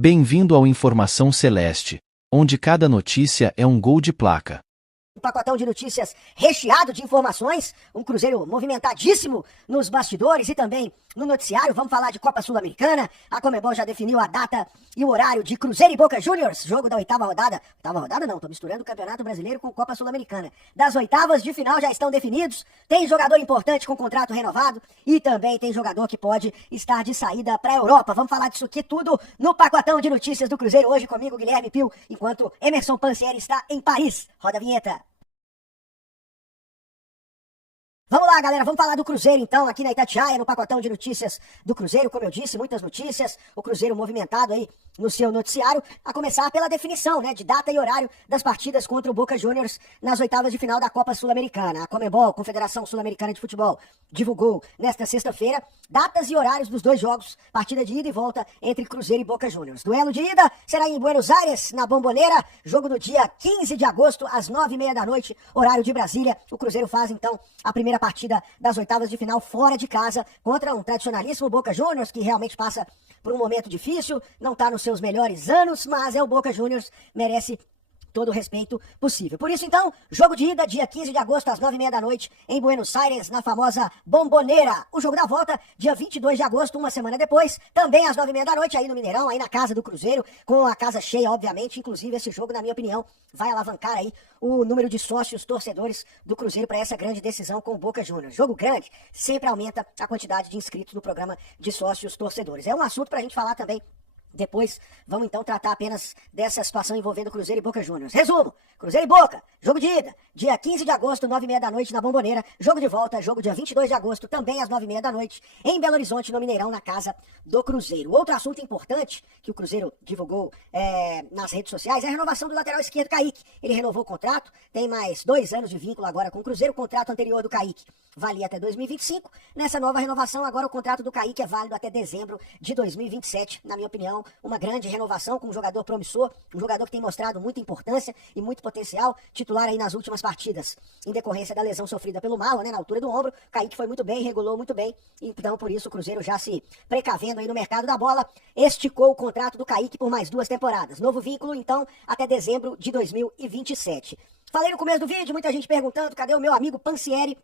Bem-vindo ao Informação Celeste, onde cada notícia é um gol de placa. Um pacotão de notícias recheado de informações, um Cruzeiro movimentadíssimo nos bastidores e também no noticiário. Vamos falar de Copa Sul-Americana. A Conmebol já definiu a data e o horário de Cruzeiro e Boca Juniors, jogo da oitava rodada. Oitava rodada não, tô misturando o Campeonato Brasileiro com Copa Sul-Americana. Das oitavas de final já estão definidos. Tem jogador importante com contrato renovado e também tem jogador que pode estar de saída para a Europa. Vamos falar disso aqui tudo no pacotão de notícias do Cruzeiro. Hoje comigo, Guilherme Pio, enquanto Emerson Pansieri está em Paris. Roda a vinheta. Vamos lá, galera, vamos falar do Cruzeiro então, aqui na Itatiaia, no pacotão de notícias do Cruzeiro, como eu disse, muitas notícias, o Cruzeiro movimentado aí no seu noticiário, a começar pela definição, né, de data e horário das partidas contra o Boca Juniors nas oitavas de final da Copa Sul-Americana. A Conmebol, Confederação Sul-Americana de Futebol, divulgou nesta sexta-feira datas e horários dos dois jogos, partida de ida e volta entre Cruzeiro e Boca Juniors. Duelo de ida será em Buenos Aires, na Bombonera, jogo no dia 15 de agosto, às 9h30 da noite, horário de Brasília. O Cruzeiro faz então a primeira partida das oitavas de final fora de casa contra um tradicionalíssimo Boca Juniors que realmente passa por um momento difícil, não está nos seus melhores anos, mas é o Boca Juniors, merece todo o respeito possível. Por isso, então, jogo de ida, dia 15 de agosto, às 9h30 da noite, em Buenos Aires, na famosa Bombonera. O jogo da volta, dia 22 de agosto, uma semana depois, também às 9h30 da noite, aí no Mineirão, aí na casa do Cruzeiro, com a casa cheia, obviamente. Inclusive, esse jogo, na minha opinião, vai alavancar aí o número de sócios torcedores do Cruzeiro para essa grande decisão com o Boca Juniors. Jogo grande sempre aumenta a quantidade de inscritos no programa de sócios torcedores. É um assunto para a gente falar também. Depois, vamos então tratar apenas dessa situação envolvendo Cruzeiro e Boca Juniors. Resumo, Cruzeiro e Boca, jogo de ida, dia 15 de agosto, 9h30 da noite na Bombonera. Jogo de volta, jogo dia 22 de agosto, também às 9h30 da noite, em Belo Horizonte, no Mineirão, na casa do Cruzeiro. Outro assunto importante que o Cruzeiro divulgou nas redes sociais é a renovação do lateral esquerdo Kaique. Ele renovou o contrato, tem mais 2 anos de vínculo agora com o Cruzeiro. O contrato anterior do Kaique valia até 2025. Nessa nova renovação, agora o contrato do Kaique é válido até dezembro de 2027. Na minha opinião, uma grande renovação com um jogador promissor, um jogador que tem mostrado muita importância e muito potencial, titular aí nas últimas partidas, em decorrência da lesão sofrida pelo Marlon, né, na altura do ombro. O Kaique foi muito bem, regulou muito bem, então por isso o Cruzeiro, já se precavendo aí no mercado da bola, esticou o contrato do Kaique por mais 2 temporadas. Novo vínculo, então, até dezembro de 2027. Falei no começo do vídeo, muita gente perguntando, cadê o meu amigo Pansieri?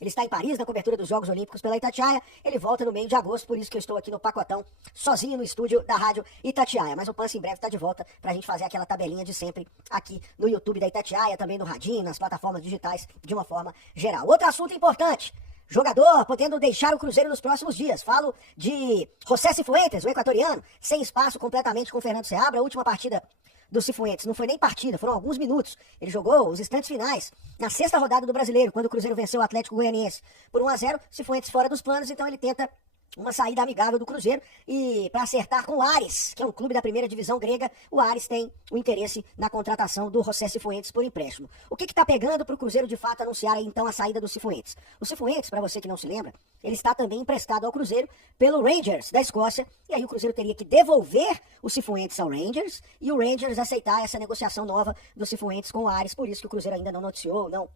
Ele está em Paris, na cobertura dos Jogos Olímpicos pela Itatiaia. Ele volta no meio de agosto, por isso que eu estou aqui no pacotão, sozinho no estúdio da Rádio Itatiaia. Mas o Pansi em breve está de volta para a gente fazer aquela tabelinha de sempre aqui no YouTube da Itatiaia, também no Radinho, nas plataformas digitais, de uma forma geral. Outro assunto importante. Jogador podendo deixar o Cruzeiro nos próximos dias. Falo de José Cifuentes, o equatoriano, sem espaço completamente com o Fernando Seabra. A última partida do Cifuentes não foi nem partida, foram alguns minutos. Ele jogou os instantes finais na sexta rodada do Brasileiro, quando o Cruzeiro venceu o Atlético Goianiense por 1-0. Cifuentes fora dos planos, então ele tenta uma saída amigável do Cruzeiro e para acertar com o Aris, que é um clube da primeira divisão grega. O Aris tem o interesse na contratação do José Cifuentes por empréstimo. O que está pegando para o Cruzeiro de fato anunciar aí, então, a saída do Cifuentes? O Cifuentes, para você que não se lembra, ele está também emprestado ao Cruzeiro pelo Rangers da Escócia, e aí o Cruzeiro teria que devolver o Cifuentes ao Rangers e o Rangers aceitar essa negociação nova do Cifuentes com o Aris. Por isso que o Cruzeiro ainda não noticiou, não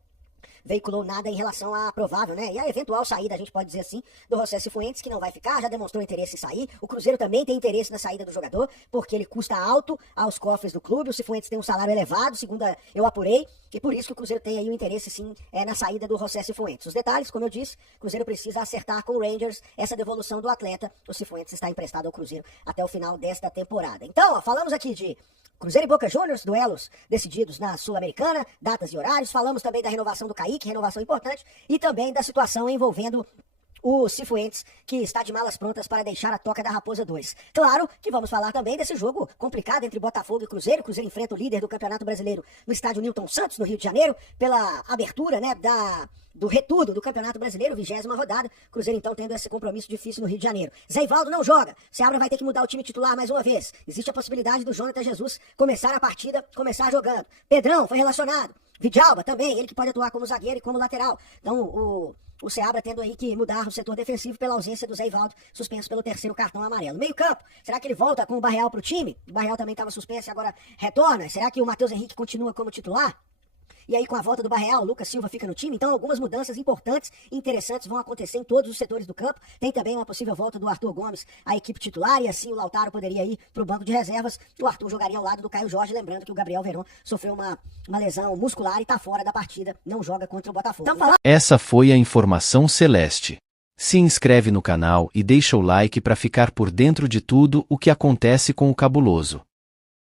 veiculou nada em relação à provável, né, e a eventual saída, a gente pode dizer assim, do José Cifuentes, que não vai ficar, já demonstrou interesse em sair. O Cruzeiro também tem interesse na saída do jogador, porque ele custa alto aos cofres do clube. O Cifuentes tem um salário elevado, segundo eu apurei, e por isso que o Cruzeiro tem aí o interesse, sim, na saída do José Cifuentes. Os detalhes, como eu disse, o Cruzeiro precisa acertar com o Rangers essa devolução do atleta. O Cifuentes está emprestado ao Cruzeiro até o final desta temporada. Então, ó, falamos aqui de Cruzeiro e Boca Juniors, duelos decididos na Sul-Americana, datas e horários. Falamos também da renovação do Kaique, renovação importante, e também da situação envolvendo o Cifuentes, que está de malas prontas para deixar a Toca da Raposa 2. Claro que vamos falar também desse jogo complicado entre Botafogo e Cruzeiro. O Cruzeiro enfrenta o líder do Campeonato Brasileiro no estádio Newton Santos, no Rio de Janeiro, pela abertura, né, do retorno do Campeonato Brasileiro, 20ª rodada. Cruzeiro, então, tendo esse compromisso difícil no Rio de Janeiro. Zé Ivaldo não joga. Seabra vai ter que mudar o time titular mais uma vez. Existe a possibilidade do Jonathan Jesus começar a partida, começar jogando. Pedrão foi relacionado. Vidalba também, ele que pode atuar como zagueiro e como lateral. Então, o Seabra tendo aí que mudar o setor defensivo pela ausência do Zé Ivaldo, suspenso pelo 3º cartão amarelo. Meio campo, será que ele volta com o Barreal pro time? O Barreal também estava suspenso e agora retorna. Será que o Matheus Henrique continua como titular? E aí com a volta do Barreal, o Lucas Silva fica no time, então algumas mudanças importantes e interessantes vão acontecer em todos os setores do campo. Tem também uma possível volta do Arthur Gomes à equipe titular e assim o Lautaro poderia ir para o banco de reservas. O Arthur jogaria ao lado do Caio Jorge, lembrando que o Gabriel Veron sofreu uma lesão muscular e está fora da partida, não joga contra o Botafogo. Então, essa foi a informação celeste. Se inscreve no canal e deixa o like para ficar por dentro de tudo o que acontece com o Cabuloso.